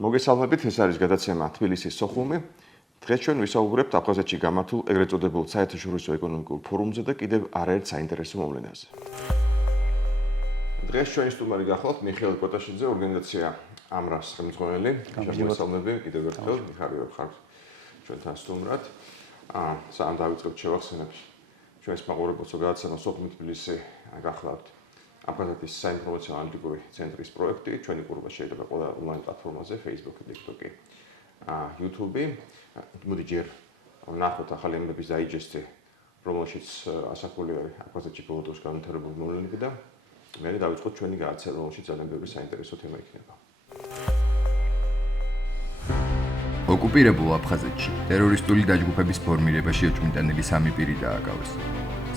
მოგესალმებით, ეს არის გადაცემა თბილისის სოხუმი. დღეს ჩვენ ვისაუბრებთ აფხაზეთში გამართულ ეგრეთ წოდებულ საერთაშორისო ეკონომიკურ ფორუმზე და კიდევ არაერთ საინტერესო მოვლენაზე. დღეს ჩვენი სტუმარი გახლავთ მიხეილ კოტაშიძე, ორგანიზაცია ამრას ხელმძღვანელი. მოგესალმები კიდევ ერთხელ, მიხარიო ხარ ჩვენთან სტუმრად. სამ დავიწყებთ შევახსენებთ ჩვენს მაყურებელს გადაცემა სოხუმი თბილისი გახლავთ. აფხაზეთის საინფორმაციო ანალიტიკური ცენტრის პროექტი, ჩვენი კურსი შეიძლება ყველა ონლაინ პლატფორმაზე, Facebook, TikTok, YouTube. მოდი ჯერ ვნახოთ ახალი ემბების დაიჯესტი, რომელშიც ასახული არის აფხაზეთში ბოლო დროს განვითარებული მოვლენები და მე დავიწყოთ ჩვენი გადაცემა, რომელშიც ძალიან ბევრი საინტერესო თემა იქნება. ოკუპირებულ აფხაზეთში ტერორისტული დაჯგუფების ფორმირებაში ეჭვმიტანილი სამი პირი დააკავეს.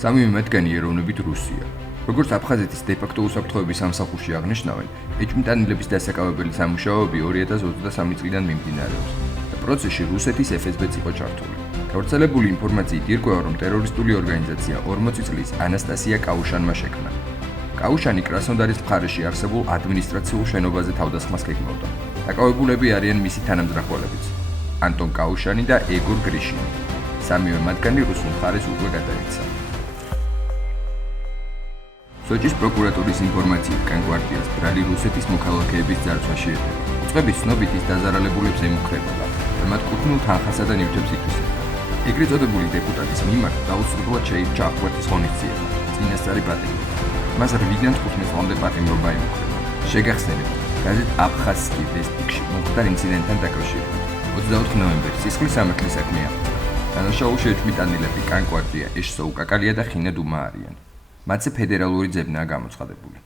სამივე მათგანი ეროვნებით რუსია. როგორც აფხაზეთის დე-ფაქტო უსაფრთხოების სამსახურში აღნიშნავენ, ეჭვმიტანილების დასაკავებელი სამუშაოები 2023 წლიდან მიმდინარეობს და პროცესში რუსეთის FSB-ც იყო ჩართული. გავრცელებული ინფორმაციით ირკვევა, რომ ტერორისტული ორგანიზაცია 40 წლის ანასტასია კაუშანმა შექმნა. კაუშანი კრასნოდარის მხარეში არსებულ ადმინისტრაციულ შენობაზე თავდასხმას გეგმავდა. დაკავებულები არიან მისი თანამძრახველებიც, ანტონ კაუშანი და ეგორ გრიშინი. სამივე მათგანი რუსულ მხარეს უკვე გადაეცა. სოჭის პროკურატურის ინფორმაციით კანკვარტიას ბრალი რუსეთის მოქალაქეების ძარცვაში ედება. უწყების ცნობით ის დაზარალებულებს ემუქრებოდა და მათ კუთვნილ თანხასა და ნივთებს ითვისებდა. ეგრეთ წოდებული დეპუტატის მიმართ დაუსრულებლად შეირჩა აღკვეთის ღონისძიება, წინასწარი პატიმრობა. მას 8-დან 15 წლამდე პატიმრობა ემუქრებოდა. შეგახსენებთ, გაზეთ აფხაზსკი ვესტიკში მომხდარ ინციდენტთან დაკავშირებით. 24 ნოემბერს სისხლის სამართლის საქმე აღწერა. დანაშაულში ეჭვმიტანილები კანკვარტია, ეშსო უკაკალია და ხინა დუმა არიან. მათზე ფედერალური ძებნაა გამოცხადებული.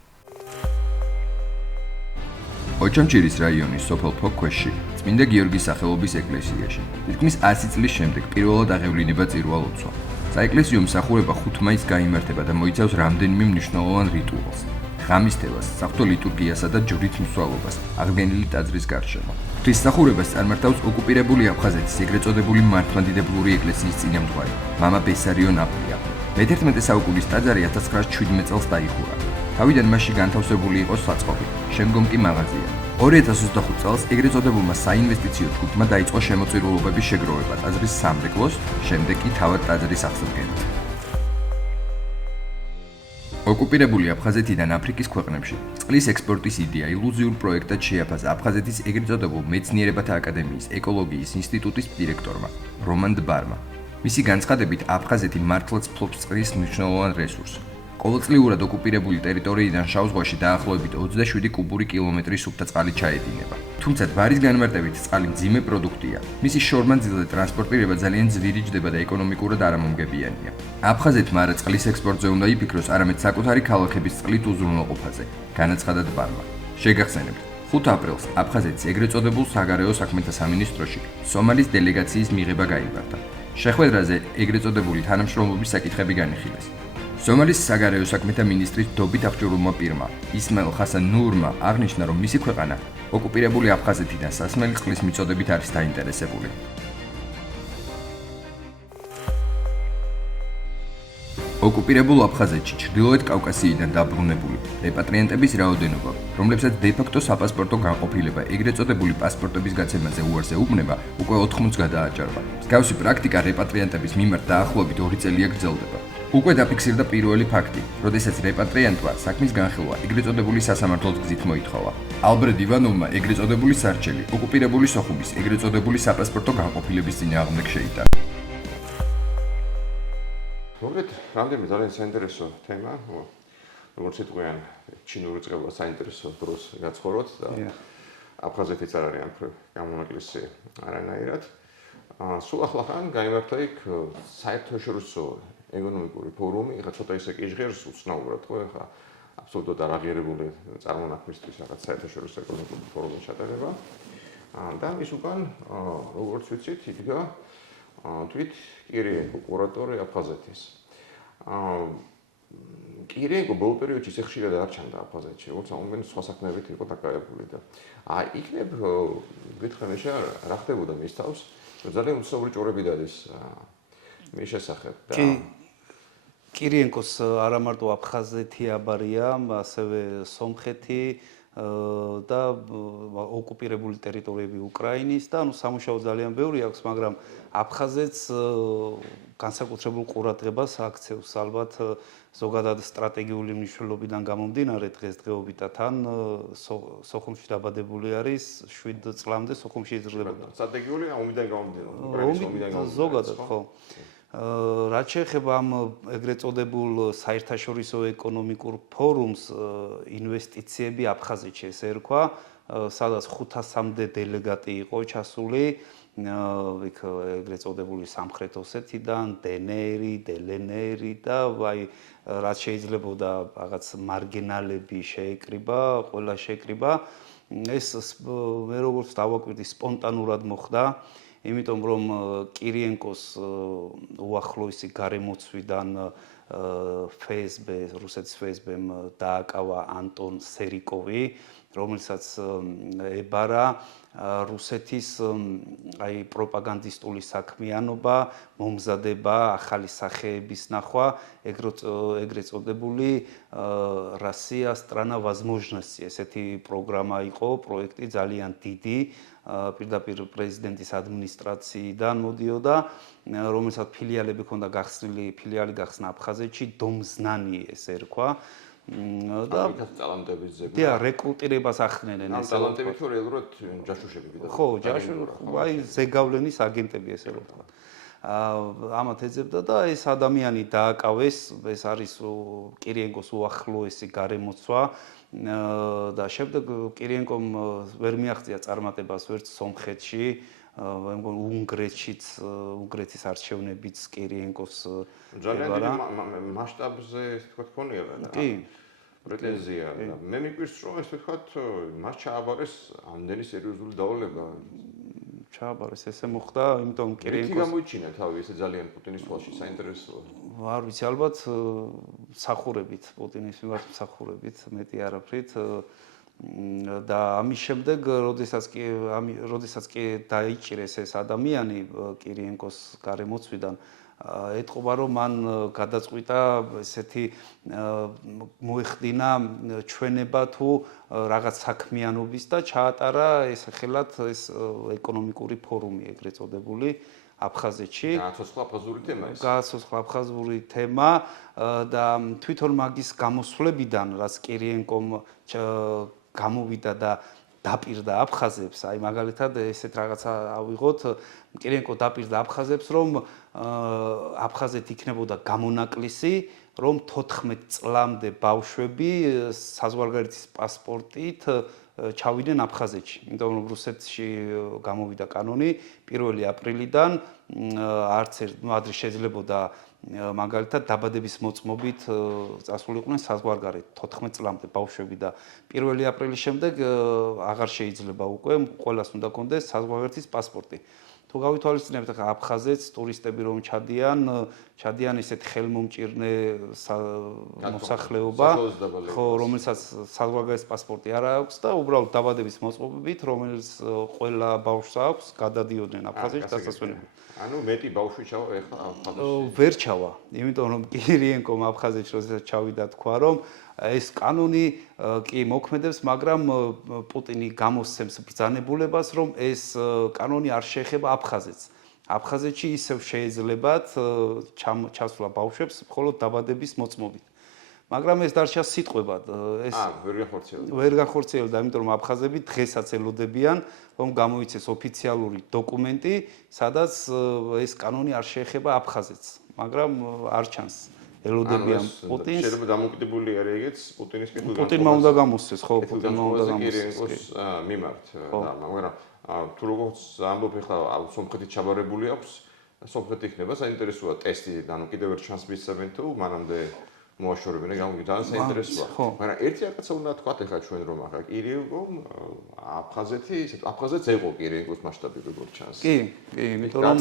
ოჩამჭირის რაიონის სოფელ ფოქვეში, წმინდა გიორგის სახელობის ეკლესიაში, თითქმის 100 წლის შემდეგ პირველად აღევლინება წირვა ლოცვა. საეკლესიო მსახურება 5 მაისს გაიმართება და მოიცავს რამდენიმე მნიშვნელოვან რიტუალს: ღამისთევას, საღვთო ლიტურგიასა და ჯვრით მსვალობას, აღდგენილი ტაძრის გარშემო. ღვთისმსახურებას წარმართავს ოკუპირებული აფხაზეთის ეგრეთ წოდებული მართლმადიდებლური ეკლესიის წინამძღვარი, მამა ბესარიო ნაპლია. მე-11 საუკუნის ტაძარი 1917 წელს დაიხურა. თავიდან მასში განთავსებული იყო საწყობი, შემდგომ კი მაღაზია. 2025 წელს ეგრეთ წოდებულმა საინვესტიციო ჯგუფმა დაიწყო შემოწირულობების შეგროვება ტაძრის სამრეკლოს, შემდეგ კი თავად ტაძრის აღსადგენად. ოკუპირებული აფხაზეთიდან აფრიკის ქვეყნებში წყლის ექსპორტის იდეა ილუზიურ პროექტად შეაფასა აფხაზეთის ეგრეთ წოდებულ მეცნიერებათა აკადემიის ეკოლოგიის ინსტიტუტის დირექტორმა, რომან დბარმა. მისი განცხადებით, აფხაზეთი მართლაც ფლობს წყლის მნიშვნელოვან რესურსს. ყოველწლიურად ოკუპირებული ტერიტორიიდან შავ ზღვაში დაახლოებით 27 კუბური კილომეტრი სუფთა წყალი ჩაედინება. თუმცა დბარის განმარტებით წყალი მძიმე პროდუქტია. მისი შორმანძილზე ტრანსპორტირება ძალიან ძვირი ჯდება და ეკონომიკურად არამომგებიანია. აფხაზეთმა არა წყლის ექსპორტზე უნდა იფიქროს, არამედ საკუთარი ქალაქების წყლით უზრუნველყოფაზე, განაცხადა დბარმა. შეგახსენებთ, 5 აპრილს აფხაზეთის ეგრეთ წოდებულ საგარეო საქმეთა სამინისტროში სომალის დელეგაციის მიღება გაიმართა. შეხვედრაზე ეგრეთ წოდებული თანამშრომლობის საკითხები განიხილეს. სომალის საგარეო საქმეთა მინისტრის დობით აღჭურვილმა პირმა, ისმაილ ხასან ნურმა აღნიშნა, რომ მისი ქვეყანა ოკუპირებული აფხაზეთიდან სასმელი წყლის მიწოდებით არის დაინტერესებული. ოკუპირებულ აფხაზეთში ჩრდილოეთ კავკასიიდან დაბრუნებული რეპატრიანტების რაოდენობა, რომლებსაც დე-ფაქტო საპასპორტო განყოფილება ეგრეთ წოდებული პასპორტების გაცემაზე უარს ეუბნება, უკვე 80-ს გადააჭარბა. მსგავსი პრაქტიკა რეპატრიანტების მიმართ დაახლოებით 2 წელია გრძელდება. უკვე დაფიქსირდა პირველი ფაქტი, როდესაც რეპატრიანტმა საქმის განხილვა ეგრეთ წოდებული სასამართლოს გზით მოითხოვა. ალბრედ ივანოვმა ეგრეთ წოდებული სარჩელი ოკუპირებული სოხუმის ეგრეთ წოდებული საპასპორტო განყოფილების წინააღმდეგ შეიტანა. მოგეთ, რამდენიმე ძალიან საინტერესო თემა, როგორც იტყვიან, ჩინური წყება საინტერესო დროს გაცხოვროთ და აფხაზეთიც არ არის ამ გამონაკლისი არანაირად. სულ ახლახან გაიმართა იქ საერთაშორისო ეკონომიკური ფორუმი, ხა ცოტა ისე კი ჟღერს უცნაურად, ხო, ხა აბსოლუტურად არაღიარებული წარმონაქმნისთვის რაღაც საერთაშორისო ეკონომიკური ფორუმის ჩატარება. და ის უკან, როგორც ვიცით, იდგა თვით კირიენკო, კურატორი აფხაზეთის. კირიენკო ბოლო პერიოდში ისე ხშირად არ ჩანდა აფხაზეთში, როგორც ამბენ სხვა საქმეებით იყო დაკავებული და იქნებ გითხრა მეშა რა ხდებოდა მის თავს, ძალიან უცნობი ჭორები დადეს მის შესახებ და კირიენკოს არა მარტო აფხაზეთი აბარია, ასევე სომხეთი, და ოკუპირებული ტერიტორიები უკრაინის და სამუშაო ძალიან ბევრი აქვს, მაგრამ აფხაზეთს განსაკუთრებულ ყურადღებას აქცევს ალბათ ზოგადად სტრატეგიული მნიშვნელობიდან გამომდინარე დღესდღეობით და თან სოხუმში დაბადებული არის 7 წლამდე სოხუმში იზრდებოდა. სტრატეგიული ომიდან გამომდინარე. ზოგადად ხო. რაც შეეხება ამ ეგრეთ წოდებულ საერთაშორისო ეკონომიკურ ფორუმს ინვესტიციები აფხაზეთში ესე ერქვა, სადაც 500-მდე დელეგატი იყო ჩასული, იქ ეგრეთ წოდებული სამხრეთ ოსეთიდან, დნr-ი, დლნr-ი და აი რაც შეიძლებოდა რაღაც მარგინალები შეეკრიბა, ყველა შეეკრიბა. ეს მე როგორც დავაკვირდი სპონტანურად მოხდა. იმიტომ რომ კირიენკოს უახლოესი გარემოცვიდან FSB, რუსეთის FSB-მ დააკავა ანტონ სერიკოვი, რომელსაც ებარა რუსეთის აი პროპაგანდისტული საქმიანობა, მომზადება, ახალი სახეების ნახვა, ეგრეთ წოდებული Россия страна возможностей ესეთი პროგრამა იყო, პროექტი ძალიან დიდი პირდაპირ პრეზიდენტის ადმინისტრაციიდან მოდიოდა, რომელსაც ფილიალები ჰქონდა გახსნილი, ფილიალი გახსნა აფხაზეთში, დომზნანი ესე ერქვა. და ტალანტების ზედა. და რეკრუტირებას ახდენენ ეს ტალანტები თუ რეალურად ჯაშუშები კიდე. ხო, აი ზეგავლენის აგენტები ესე რომ თქვა. ამათ ეძებდა და ეს ადამიანი დააკავეს, ეს არის კირიენკოს უახლოესი გარემოცვა და შემდეგ კირიენკომ ვერ მიაღწია წარმატებას ვერც სომხეთში, მე მგონი უნგრეთის არჩევნებიც კირიენკოს ძალიან დიდი მასშტაბზე ესე თქვა ქონია და პრეტენზია და მე მიკვირს რომ ესე თქვა მას ჩააბარეს ამდენი სერიოზული დავალება ჩააბარეს ესე მოხდა, იმიტომ კირიენკოს კი გამოიჩინა თავი ესე ძალიან პუტინის თვალში საინტერესოა. არ ვიცი, ალბათ მსახურებით, პუტინის მიმართ მსახურებით, მეტი არაფრით და ამის შემდეგ, როდესაც კი დაიჭირეს ეს ადამიანი კირიენკოს გარემოცვიდან, ეტყობა რომ მან გადაწყვიტა ესეთი მოეხდინა ჩვენება თუ რაღაც საქმიანობის და ჩაატარა ეს ხელად ეს ეკონომიკური ფორუმი ეგრეთ წოდებული აფხაზეთში. გააცოცხლა აფხაზური თემა ეს. გააცოცხლა აფხაზური თემა და თვითონ მაგის გამოსვლებიდან რაც კირიენკომ გამოვიდა და დაპირდა აფხაზებს, აი მაგალითად ესეთ რაღაცა ავიღოთ, კირიენკო დაპირდა აფხაზებს, რომ აფხაზეთი იქნებოდა გამონაკლისი, რომ 14 წლამდე ბავშვები საზღვარგარეთის პასპორტით ჩავიდნენ აფხაზეთში. იმიტომ რომ რუსეთში გამოვიდა კანონი 1 აპრილიდან არც ადრე შეიძლებოდა მაგალითად დაბადების მოწმობით წასულიყვნენ საზღვარგარეთ 14 წლამდე ბავშვები და 1 აპრილის შემდეგ აღარ შეიძლება უკვე ყველას უნდა კონდეს საზღვარგარეთის პასპორტი. თუ გავითვალისწინებთ ახლა აფხაზეთს ტურისტები რომ ჩადიან ესეთ ხელმომჭირნე მოსახლეობა, ხო, რომელსაც საზღვარგარეთის პასპორტი არ აქვს და უბრალოდ დაბადების მოწმობით, რომელიც ყველა ბავშვს აქვს, გადადიოდნენ აფხაზეთში დასასვენებლად. ანუ მეტი ბავშვი ჩავა ეხლა აფხაზეთში. ვერ ჩავა, იმიტომ რომ კირიენკომ აფხაზეთში როდესაც ჩავიდა თქვა რომ ეს კანონი კი მოქმედებს, მაგრამ პუტინი გამოსცემს ბრძანებულებას, რომ ეს კანონი არ შეეხება აფხაზეთს. აფხაზეთში ისევ შეიძლებათ ჩასვლა ბავშვებს მხოლოდ დაბადების მოწმობით. მაგრამ ეს დარჩა სიტყვებად. ეს ვერ განხორციელდა, იმიტომ რომ აფხაზები დღესაც ელოდებიან, რომ გამოიცეს ოფიციალური დოკუმენტი, sadაც ეს კანონი არ შეეხება აფხაზეთს, მაგრამ არ ჩანს. ელოდებიან პუტინს. შეიძლება დამოკიდებული არის ეგეც პუტინისკენ თუ პუტინმა უნდა გამოსცეს, ხო, პუტინმა უნდა გამოსცეს მიმართ და მაგრამ თუ როგორც ამბობ ახლა სომხეთით ჩაბარებული აქვს, სომხეთი იქნება საინტერესოა ტესტი, ანუ კიდევ ერთ შანსს მისცემენ თუ მანამდე მოაშორებენ, ძალიან საინტერესოა. მაგრამ ერთი რაღაცა უნდა თქვათ ახლა ჩვენ რომ ახლა კირიენკომ აფხაზეთს ეყო კირიენკოს მასშტაბი როგორც ჩანს. კი, იმიტომ რომ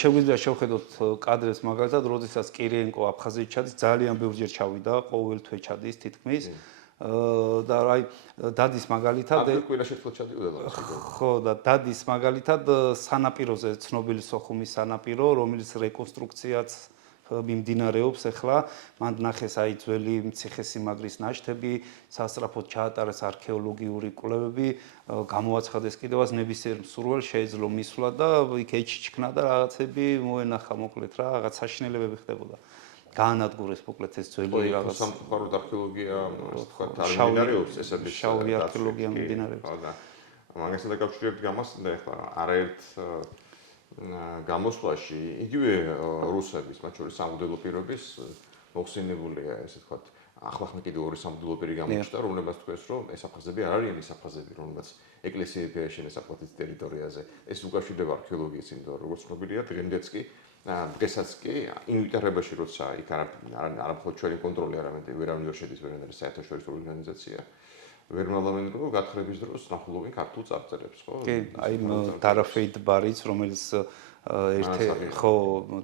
შეგვიძლია შევხედოთ კადრებს მაგალითად, როდესაც კირიენკო აფხაზეთში ჩადის, ძალიან ბევრჯერ ჩავიდა, ყოველ თვე ჩადის თითქმის. და აი დადის მაგალითად ხო და დადის მაგალითად სანაპიროზე ცნობილი სოხუმის სანაპირო, რომელიც რეკონსტრუქციაც მიმდინარეობს ახლა. მან ნახეს აი ძველი ციხესიმაგრის ნაშთები, სასწრაფოდ ჩაატარეს არქეოლოგიური კვლევები, გამოაცხადეს კიდევაც ნებისმიერ მსურველს შეეძლო მისვლა და იქ ეჩჩქნა და რაღაცები მოენახა მოკლედ რა, რაღაც საშინელებები ხდებოდა. გაანადგურეს მოკლედ ეს ძველი რაღაც სამწუხაროდ არქეოლოგია, ასე ვთქვათ, არ მიმდინარეობს წესების შავი არქეოლოგია მიმდინარეობს. მაგასთან დაკავშირებით გამოსცდა ახლა არაერთ გამოსვლაში იგივე რუსების, მათ შორის სამღვდელო პირობის მოხსენებულია, ესე ვთქვათ, ახლა კიდე ორი სამღვდელო პირი გამოჩნდა, რომლებსაც თქვეს, რომ ეს აფხაზები არ არიან ის აფხაზები, რომლებსაც ეკლესიები ააშენეს აფხაზეთის ტერიტორიაზე. ეს უკავშირდება არქეოლოგიის იმდენ, როგორც ცნობილია, დღემდეც კი დღესაც კი ინვენტარებაში როცა იქ არა მხოლოდ ჩვენი კონტროლი, არამედ ვერავინ ვერ შედის, ვერანაირი საერთაშორისო ორგანიზაცია ვერ მალავენ რომ გათხრების დროს ნახულობენ ქართულ წარწერებს, ხო? კი, აი დარაფეიდ ბარიც, რომელიც ხო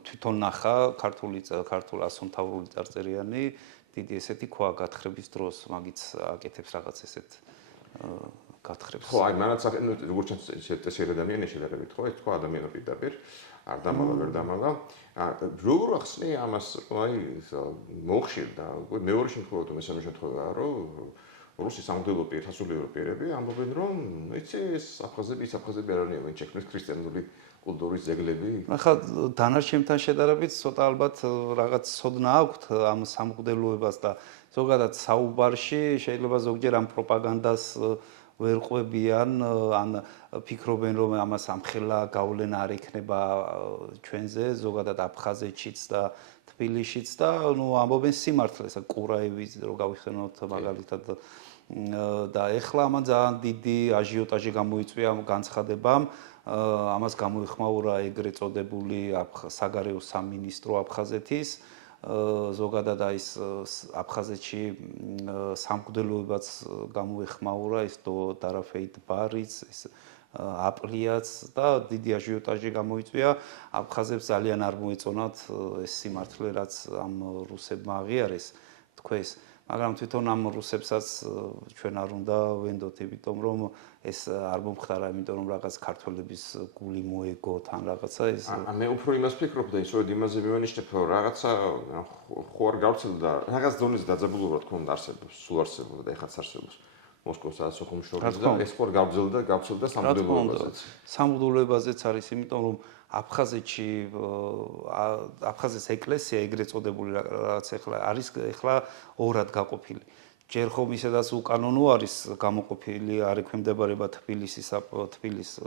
თვითონ ნახა ქართულ ასომთავრული წარწერიანი, დიდი ესეთი ქვა გათხრების დროს, მაგიც აკეთებს რაღაც ესეთ გათხრებს. ხო, აი მანაც როგორც წესი ადამიანი შეიძლება ხო, ეს თქვა ადამიანო პირდაპირ არ დამალა ვერ დამალა. როგორ ახსნე ამას, აი მოხშირდა, მეორე შემთხვევა, მესამე შემთხვევაა, რომ რუსი სამღვდელო სასულიერო პირები ამბობენ, რომ იცი ეს აფხაზები არ არიან, ვინ შექმნეს ქრისტიანული კულტურის ძეგლები. ახლა დანარჩენთან შედარებით ცოტა ალბათ რაღაც ცოდნა აქვთ ამ სამღვდელოებას და ზოგადად საუბარში შეიძლება ზოგჯერ ამ პროპაგანდას ვერ ყვებიან, ან ფიქრობენ, რომ ამას ამხელა გავლენა არ ექნება ჩვენზე, ზოგადად აფხაზეთშიც და თბილისშიც და ამბობენ სიმართლეს, კურაევის რო გავიხსენოთ მაგალითად და ეხლა ამან ძალიან დიდი აჟიოტაჟი გამოიწვია ამ განცხადებამ, ამას გამოიხმაურა ეგრეთ წოდებული საგარეო სამინისტრო აფხაზეთის, ზოგადად აი ეს აფხაზეთში სამღვდელოებაც გამოიხმაურა, ეს დარაფეიდ ბარიც, ეს აპლიაც და დიდი აჟიოტაჟი გამოიწვია. აფხაზებს ძალიან არ მოეწონათ ეს სიმართლე, რაც ამ რუსებმა აღიარეს, თქვეს. მაგრამ თვითონ ამ რუსებსაც ჩვენ არ უნდა ვენდოთ, იმიტომ რომ ეს არ მომხდარა, იმიტომ რომ რაღაც ქართველების გული მოეგოთ ან რაღაცა ეს. მე უფრო იმას ვფიქრობ და ისევ იმაზე მივანიშნებ, რომ რაღაცა ხო არ გავრცელდა, რაღაც დონეზე დაძაბულობა თქო უნდა არსებობს, სულ არსებობს და ეხაც არსებობს. მოსკოვის სასოფლმშობლოს და ეს ხო გავრცელდა სამღვდელოებაზეც. სამღვდელოებაზეც არის, იმიტომ რომ აფხაზეთის ეკლესია ეგრეთ წოდებული რაღაც ეხლა არის ორად გაყოფილი. ჯერ ხომ ისედაც უკანონო არის გამოყოფილი, არ ექვემდებარება თბილისის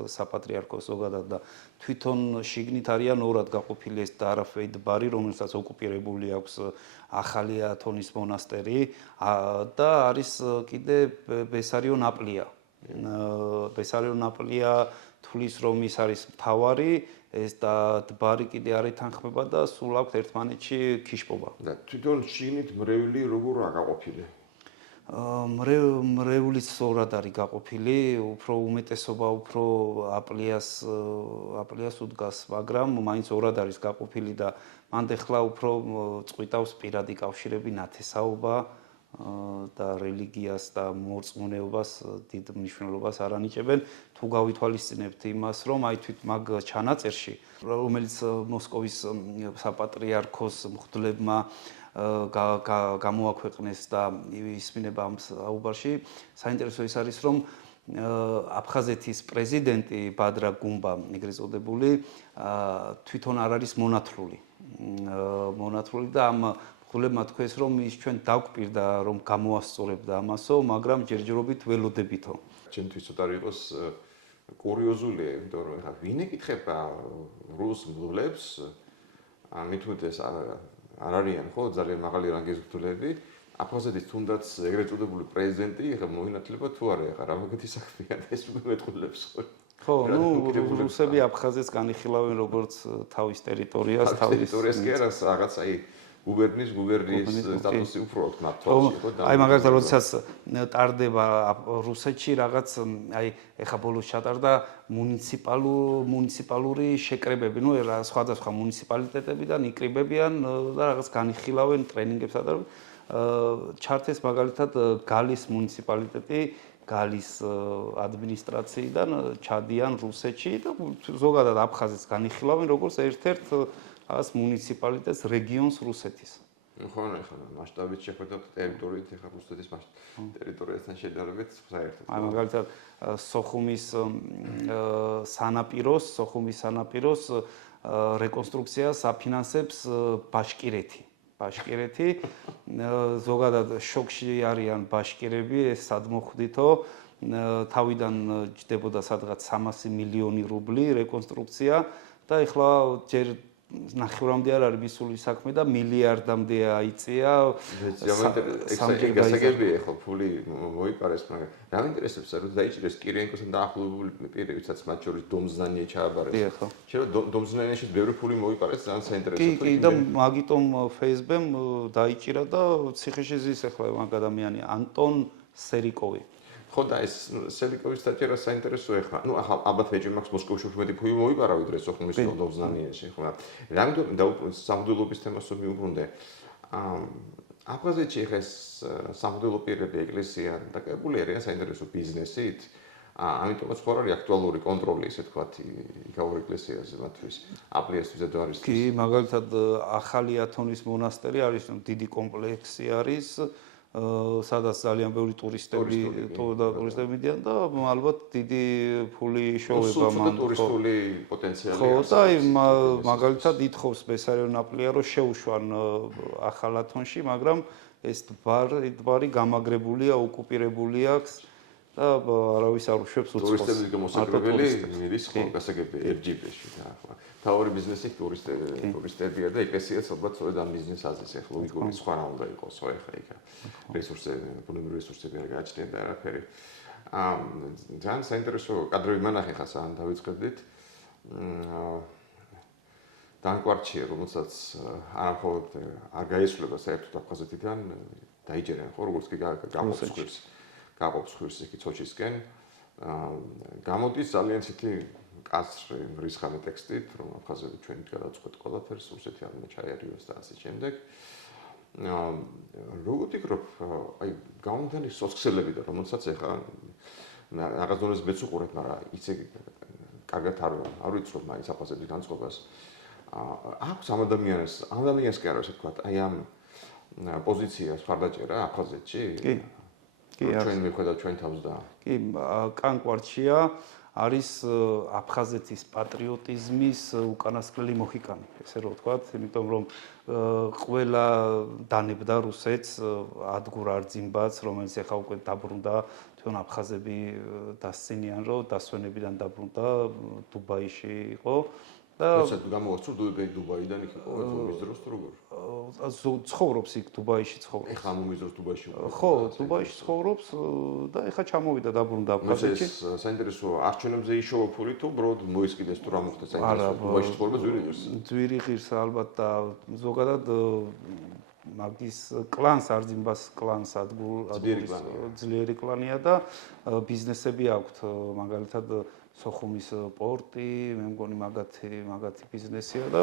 საპატრიარქოს ზოგადად და თვითონ შიგნით არიან ორად გაყოფილი ეს დარაფეიდ ბარი, რომელსაც ოკუპირებული აქვს ახალი ათონის მონასტერი და არის კიდე ბესარიო ნაპლია. ბესარიო ნაპლია თulis რომ ის არის მთავარი, ეს და ბარი კიდე არ ეთანხმება და სულ აქვს ერთმანეთში ქიშპობა. და თვითონ შიგნით მრევლი როგორ გაყოფილი? მრევლის ორად არის გაყოფილი, უფრო უმეტესობა უფრო აპლიას უდგას, მაგრამ მაინც ორად არის გაყოფილი და მანდ ახლა უფრო წყვიტავს პირადი კავშირები, ნათესაობა და რელიგიას და მორწმუნეობას დიდ მნიშვნელობას არ ანიჭებენ. თუ გავითვალისწინებთ იმას, რომ აი თვით მაგ ჩანაწერში, რომელიც მოსკოვის საპატრიარქოს მღვდლებმა გამოაქვეყნეს და ისმინება ამ საუბარში, საინტერესო ის არის, რომ აფხაზეთის პრეზიდენტი ბადრა გუმბა, ეგრეთ წოდებული, თვითონ არ არის მონათლული და ამ მღვდლებმა თქვეს, რომ ის ჩვენ დაგვპირდა, რომ გამოასწორებდა ამასო, მაგრამ ჯერჯერობით ველოდებითო. ჩემთვის ცოტა იყოს კურიოზულია, იმიტომ რომ ხა ვინ ეკითხება რუს მღვდლებს, მით უმეტეს არ არიან ხო ძალიან მაღალი რანგის მღვდლები, აფხაზეთის თუნდაც ეგრეთ წოდებული პრეზიდენტი ხა მოინათლება თუ არა, ხა რა მაგეთი საქმეა ეს მეთყვლებს ხო? ხო, რუსები აფხაზეთს განიხილავენ როგორც თავის ტერიტორიას, ტერიტორიას კი არა, რაღაც აი გუბერნიის სტატუსი უფრო აქვს მართლაც ხო და აი მაგალითად როდესაც ტარდება რუსეთში რაღაც აი ეხა ბოლოს ჩატარდა მუნიციპალური შეკრებები, ნუ სხვადასხვა მუნიციპალიტეტებიდან იკრიბებიან და რაღაც განიხილავენ ტრენინგებსა და ჩართეს მაგალითად გალის მუნიციპალიტეტი გალის ადმინისტრაციიდან ჩადიან რუსეთში და ზოგადად აფხაზეთს განიხილავენ როგორც ერთ-ერთ ხას მუნიციპალიტეტს რეგიონს რუსეთის. ხო, ახლა მასშტაბით შეხვედრა ტერიტორიით ახლა რუსეთის ტერიტორიასთან შედარებით საერთოდ. აი მაგალითად სოხუმის სანაპიროს რეკონსტრუქციას აფინანსებს ბაშკირეთი. ზოგადად შოკში არიან ბაშკირები, ეს სად მოხვდითო, თავიდან ჯდებოდა სადღაც 300 მილიონი რუბლი რეკონსტრუქცია და ეხლა ჯერ ნახევრამდე არ არის მისული საქმე და მილიარდამდე აიწია. გასაგებია ხო ფული მოიპარეს, მაგრამ რა ინტერესებს რომ დაიჭირეს კირიენკოსთან დაახლოებული პირებიცაც მათ შორის დომზანია ჩააბარეს. შეიძლება დომზანიაში ბევრი ფული მოიპარეს, ძალიან საინტერესოა. კი და მაგიტომ Facebook-მ დაიჭირა და ციხეში ზის ახლა მაგ ადამიანი ანტონ სერიკოვი. ხო და ეს სელიკოვის დაჭერა საინტერესოა ახლა. ნუ ახლა ალბათ ეჭვი მაქვს მოსკოვში უფრო მეტი ფული მოიპარა ვიდრე სოხუმის დომზანიაში, ხო? რამიტომ სამღვდელობის თემას მიუბრუნდე. აფხაზეთში ახლა ეს სამღვდელო პირები ეკლესია დაკავებული არიან საინტერესო ბიზნესით. ამიტომაც ხო არის აქტუალური კონტროლი, ესე ვთქვათ, იქაურ ეკლესიაზე მათთვის აპლიასთვის და არის. კი, მაგალითად ახალი ათონის მონასტერი არის, დიდი კომპლექსი არის. სადაც ძალიან ბევრი ტურისტები მიდიან და ალბათ დიდი ფული იშოვება მან. ტურისტული პოტენციალი ხო, და აი მაგალითად ითხოვს ბესარიონ ნაპლია რომ შეუშვან ახალ ათონში, მაგრამ ეს დბარი გამაგრებულია, ოკუპირებული აქვს და არავის არ უშვებს უცხოს. ტურისტების გამოსაკრებელი მიდის ხო გასაგებია RGB-ში და ახლა თავი ბიზნესი ტურისტებია და ეკლესიაც ალბათ სწორედ ამ ბიზნესს აზრის ახლა ლოგიკური სხვა რა უნდა იყოს ხო ახლა იქ რესურსები, ბუნებრივი რესურსები არ გააჩნია და არაფერი. ძალიან საინტერესო კადრები მანახე ხა სამ დავიწყებდით. დანკვარჩია, რომელსაც არამხოლოდ არ გაისვლება საერთოდ აფხაზეთიდან, დაიჯერენ ხო როგორც კი გაყოფს ხვირს იქ ცოჩისკენ. გამოდის ძალიან ცეთი კაცრი რისხავი ტექსტით, რომ აფხაზები ჩვენი გადაწყვეტ ყველაფერს, რუსეთი არ უნდა ჩაერიოს და ასე შემდეგ. როგორ ვფიქრობ, აი გამოდანი სოციალები და რომელსაც ახლა რაღაც დონეზე მეც უყურებ, მაგრამ იცი კარგად არ ვიცნობ მაინც აფხაზების განწყობას. აქვს ამ ადამიანს კი არა ესე ვთქვათ, აი ამ პოზიციას ხარდაჭერა აფხაზეთში? კი. ჩვენ მიხვედრა ჩვენ თავს და კი, კანკვარჩია არის აფხაზეთის პატრიოტიზმის უკანასკნელი მოხიკანი, ესე რომ ვთქვათ, იმიტომ რომ ყველა დანებდა რუსეთს ადგურ არძიმბაც, რომელიც ახლა უკვე დაბრუნდა, თვითონ აფხაზები დასცინიან, რომ დასვენებიდან დაბრუნდა დუბაიში იყო. როცა გამოვაცურ დუბაიდან იქ იყო მის დროს თუ როგორ? ცხოვრობს იქ დუბაიში ცხოვრობს. ეხლა მის დროს დუბაიში იყო. ხო, დუბაიში ცხოვრობს და ეხლა ჩამოვიდა დაბრუნდა აფხაზეთში. ეს საინტერესოა, არჩევნებზე იშოვა ფული თუ ბროდ მოისკიდეს თუ რა მოხდა საინტერესო დუბაიში ცხოვრება ძვირი ღირს. ძვირი ღირს ალბათ და ზოგადად მაგის კლანს არძიმბას კლანს ძლიერი კლანია და ბიზნესები აქვთ მაგალითად სოხუმის პორტი, მე მგონი მაგათი ბიზნესია და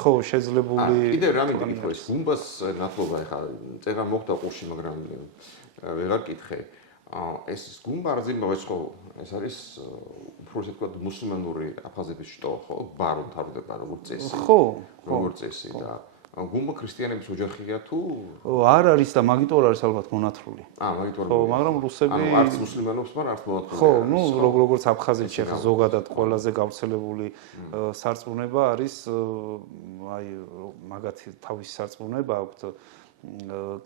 ხო შეძლებული. კიდევ რამე გითხო ეს გუმბას ნათლობა ეხლა წერა მოხდა ყურში, მაგრამ ვეღარ კითხე. ეს გუმბა არძიმბა ეს ხო ეს არის უფრო ისე ვთქვათ მუსლიმანური აფხაზების შტო, ხო? ბარონ თავდება როგორც წესი. ხო, როგორც წესი და გუმბა ქრისტიანების ოჯახია თუ არ არის და მაგიტომ არის ალბათ მონათლული. მაგიტომ ხო, მაგრამ რუსები არც მუსლიმანობს, მაგრამ არც მონათლული. ხო, ნუ როგორც აფხაზეთში ახლა ზოგადად ყველაზე გავრცელებული სარწმუნება არის აი მაგათი თავის სარწმუნება აქვთ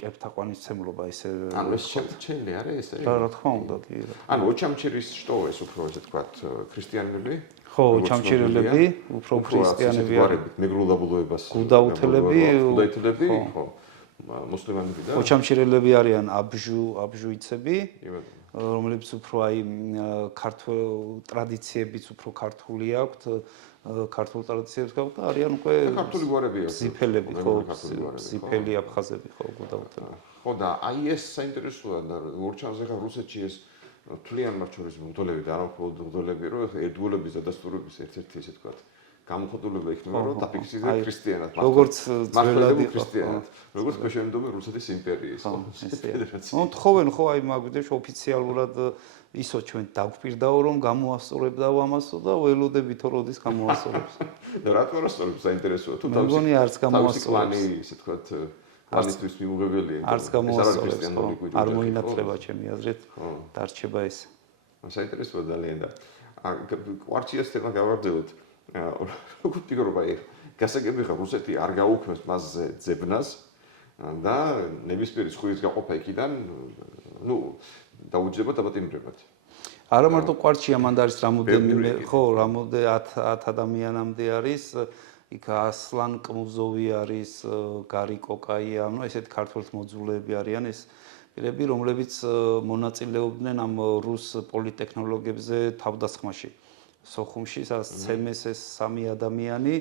კეფთაყვანისმცემლობა ესე ანუ ეს ჩელი არის ესე? რა თქმა უნდა, კი. ანუ ოჩამჩირის შტო ეს უფრო ესე ვთქვათ ქრისტიანები? ხო, ჩამჩირელები, უფრო ქრისტიანები არიან. მეგრულდაბულოებას გუდაუთელები, ხო. მუსლიმანები და ოჩამჩირელები არიან აბჟუიცები, რომლებიც უფრო აი ქართულ ტრადიციებიც უფრო ქართული აქვთ, ქართულ ტრადიციებს გაქვთ და არიან უკვე ქართული გვარებია. ზიფელები, ხო, ზიფელი აფხაზები, ხო, გუდაუთელები. ხო და აი ეს საინტერესოა და ორჩანზე ხა რუსეთში ეს თვლიან მათ შორის მღვდლები და არა მხოლოდ მღვდლები, რომ ერთგულების და დასტურების ერთ-ერთი ესე ვთქვათ გამოხატულება იქნება, რომ დაფიქსირდა ქრისტიანად, როგორც ძველად იყო ქრისტიანად, როგორც ქვეშევრდომი რუსეთის იმპერიის. თხოვენ ხო აი მაგდროშ ოფიციალურად ისო ჩვენ დაგვპირდაო რომ გამოასწორებდაო ამასო და ველოდებით როდის გამოასწორებს. და რატო არ ასწორებს საინტერესოა თუ თავისი მეგონი არც გამოასწორებს. კლანი, ისე თქვათ, კლანისთვის მიუღებელია. არც გამოასწორებს. არ მოინათლება ჩემი აზრით, დარჩება ეს. საინტერესოა ძალიან და კვარციას თემა გავარდელოთ. როგორ ფიქრობ აი გასაგები ხარ რუსეთი არ გაუქმებს მასზე ძებნას და ნებისმიერი ზღვის გაყოფა იქიდან დაუჯდება დაბატიმრებად. არა მარტო კვარჩია მანდ არის რამოდენიმე ხო 10 ადამიანამდე არის იქ ასლან კმუზოვი არის გარი კოკაია ესეთ ქართველ მოძულეები არიან ეს პირები რომლებიც მონაწილეობდნენ ამ რუს პოლიტექნოლოგიებზე თავდასხმაში სოხუმში სადაც CMS-ის 3 ადამიანი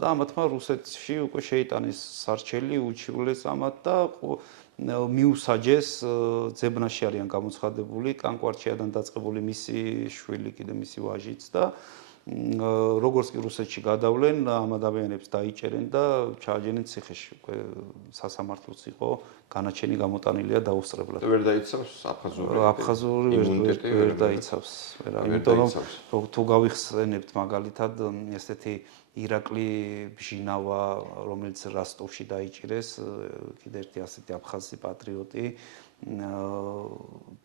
და ამათმა რუსეთში უკვე შეიტანეს სარჩელი უჩივლეს ამათ და მიუსაჯეს ძებნაში არიან გამოცხადებული კანკვარჩიადან დაწყებული მისი შვილი კიდე მისი ვაჟიც და როგორც კი რუსეთში გადავლენ ამ ადამიანებს დაიჭერენ და ჩააჯენენ ციხეში უკვე სასამართლოც იყო განაჩენი გამოტანილია დაუსწრებლად ვერ დაიცავს აფხაზური ვერ დაიცავს იმიტომ რომ თუ გავიხსენებთ მაგალითად ესეთი ირაკლი ბჟინავა რომელიც როსტოვში დაიჭირეს კიდე ერთი ასეთი აფხაზი პატრიოტი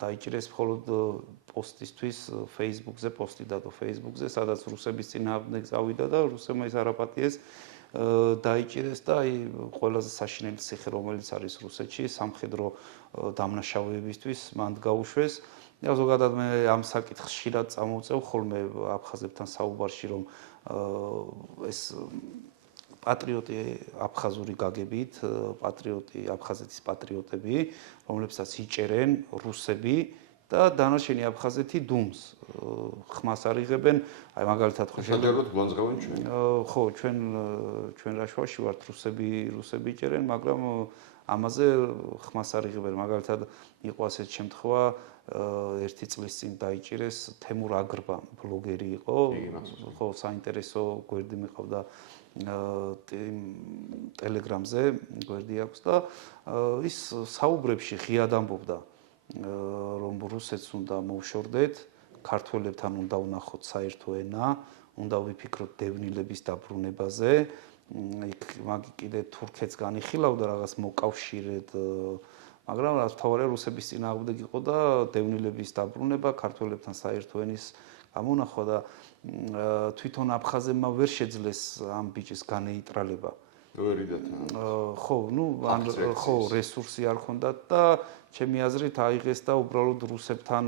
დაიჭირეს მხოლოდ პოსტისთვის Facebook-ზე პოსტი დადო Facebook-ზე სადაც რუსების წინააღმდეგ წავიდა და რუსებმა ის არაპატიეს დაიჭირეს და აი ყველაზე საშინელი ციხე რომელიც არის რუსეთში სამხედრო დამნაშავეებისთვის მანდ გაუშვეს და ზოგადად მე ამ საკითხს ხშირად წამოვწევ ხოლმე აფხაზებთან საუბარში რომ ეს პატრიოტი აფხაზური გაგებით პატრიოტი აფხაზეთის პატრიოტები რომლებსაც იჭერენ რუსები და დანარჩენი აფხაზეთი დუმს ხმას არიღებენ აი მაგალითად ხო შედარებით გლანძღავენ ჩვენ ხო ჩვენ რაშვაში ვართ რუსები იჭერენ მაგრამ ამაზე ხმას არიღებენ მაგალითად იყო ასეთ შემთხვევა ერთი წლის წინ დაიჭირეს თემურ აგრბა ბლოგერი იყო ხო საინტერესო გვერდი მიყავდა ტელეგრამზე გვერდი აქვს და ის საუბრებში ღიად ამბობდა რომ რუსეთს უნდა მოვშორდეთ, ქართველებთან უნდა ვნახოთ საერთო ენა, უნდა ვიფიქროთ დევნილების დაბრუნებაზე. იქ მაგ კიდე თურქეთს განიხილავდა რაღაც მოკავშირედ, მაგრამ რაც თავარია რუსების წინააღმდეგ იყო და დევნილების დაბრუნება, ქართველებთან საერთო ენის გამონახვა და თვითონ აფხაზებმა ვერ შეძლეს ამ ბიჭის განეიტრალება. ხო, ხო, რესურსი არ ჰქონდათ და ჩემი აზრით აიღეს და უბრალოდ რუსებთან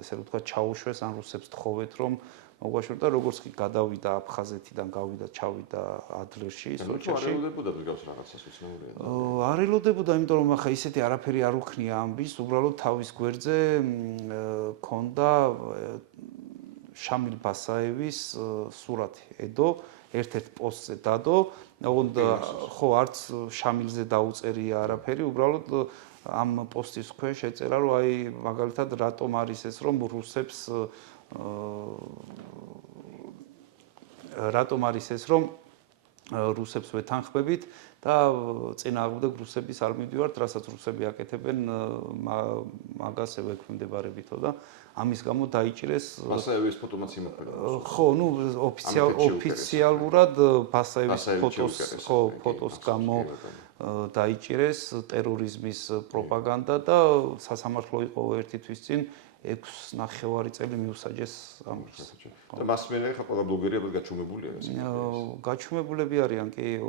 ესე ვთქვა ჩაუშვეს ან რუსებს თხოვეთ რომ მოგვაშორდა როგორც კი გადავიდა აფხაზეთიდან გავიდა ჩავიდა ადლერში სოჭაში არ ელოდებოდა გავს რაღაცას უცნაურია არ ელოდებოდა იმიტომ რომ ახლა ისეთი არაფერი არ უქნია ამბის უბრალოდ თავის გვერდზე ქონდა შამილ ბასაევის სურათი ედო ერთ-ერთ პოსტზე დადო ოღონდ ხო არც შამილზე დაუწერია არაფერი უბრალოდ ამ პოსტის ქვეშ ეწერა რომ აი მაგალითად რატომ არის ეს რომ რუსებს რატომ არის ეს რომ რუსებს ვეთანხმებით და წინააღმდეგ რუსების არ მივდივართ რასაც რუსები აკეთებენ მაგას ექვემდებარებითო და ამის გამო დაიჭირეს ბასაევის ფოტომაც იმოქმედა ხო ნუ ოფიციალურად ბასაევის ფოტოს გამო დაიჭირეს ტერორიზმის პროპაგანდა და სასამართლო იყო ერთი თვის წინ 6.5 წელი მიუსაჯეს ამის. და მასმენელი ხა ყველა ბლოგერები გაჩუმებულია ესე. გაჩუმებულები არიან კი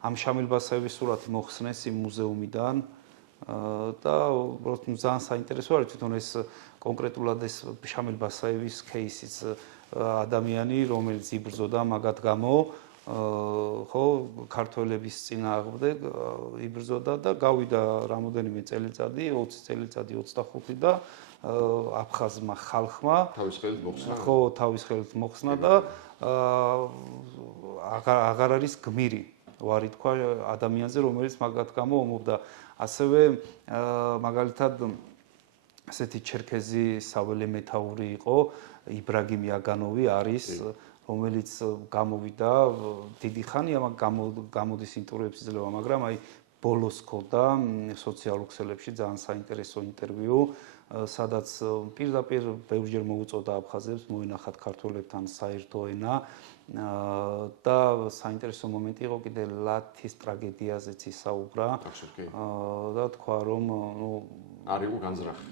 ამ შამილ ბასაევის სურათი მოხსნეს იმ მუზეუმიდან და უბრალოდ ძალიან საინტერესო არის თვითონ ეს კონკრეტულად ეს შამილ ბასაევის кейსის ადამიანი რომელიც იბრძოდა მაგათ გამო ხო ქართველების წინააღმდეგ იბრძოდა და გავიდა რამოდენიმე წელიწადი 20 წელიწადი 25 და აფხაზმა ხალხმა თავის ხელით მოხსნა ხო თავის ხელით მოხსნა და აღარ არის გმირი ვარი თქვა ადამიანზე რომელიც მაგათ გამო ომობდა ასევე მაგალითად ასეთი ჩერქეზი საველე მეთაური იყო იბრაგიმ იაგანოვი არის რომელიც გამოვიდა დიდი ხანია, გამოდის ინტერვიუებს იძლევა, მაგრამ აი ბოლოს ქონდა სოციალურ ქსელებში ძალიან საინტერესო ინტერვიუ, სადაც პირდაპირ ბევრჯერ მოუწოდა აფხაზებს მოინახათ ქართველებთან საერთო ენა და საინტერესო მომენტი იყო კიდე ლათის ტრაგედიაზეც ისაუბრა და თქვა რომ არ იყო განზრახი.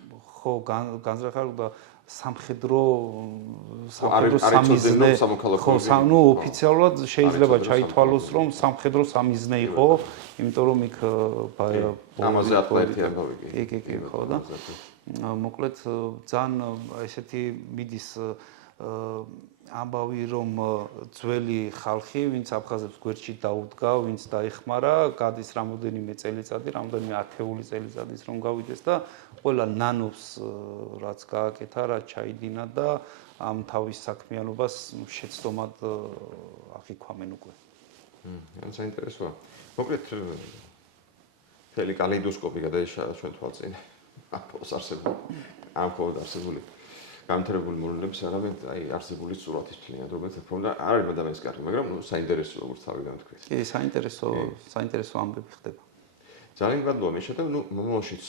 ხო, განზრახი და სამხედრო სამიზნე ხო, ოფიციალურად შეიძლება ჩაითვალოს რომ სამხედრო სამიზნე იყო, იმიტომ რომ იქ ამაზე ატყლეთი ამბავი კი, ხო და მოკლედ ძალიან ესეთი მიდის ამბავი რომ ძველი ხალხი, ვინც აფხაზებს გვერდში დაუდგა, ვინც დაიხმარა, გადის რამოდენიმე წელიწადი, რამოდენიმე ათეული წელიწადის რომ გავიდეს და ყველა ნანობს რაც გააკეთა, რაც ჩაიდინა და ამ თავის საქმიანობას შეცდომად აღიქვამენ უკვე. საინტერესოა. მოკლედ მთელი კალეიდოსკოპი გადაეშალა ჩვენ თვალწინ. ამ მხოლოდ არსებული განვითარებული მოვლენების არამედ აი არსებული სურათის ფლიანად, რომელიც თქონდა არ არის ადამიანის კარგი, მაგრამ საინტერესო როგორც თავიდან თქვით. კი, საინტერესო ამბები ხდება. ძალიან გადმოვა მე შედა, მომავალშიც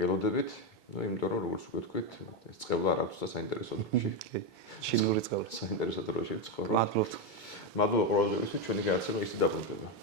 გელოდებით, იმიტომ რომ როგორც უკვე თქვით, ეს წყევლა არ აქვს და საინტერესო დროში. კი, ჩინური წყევლა. საინტერესო დროში ვცხოვრობ. მადლობთ. მადლობა ყურადღებისთვის, ჩვენი გადაცემა ისე დაბრუნდება.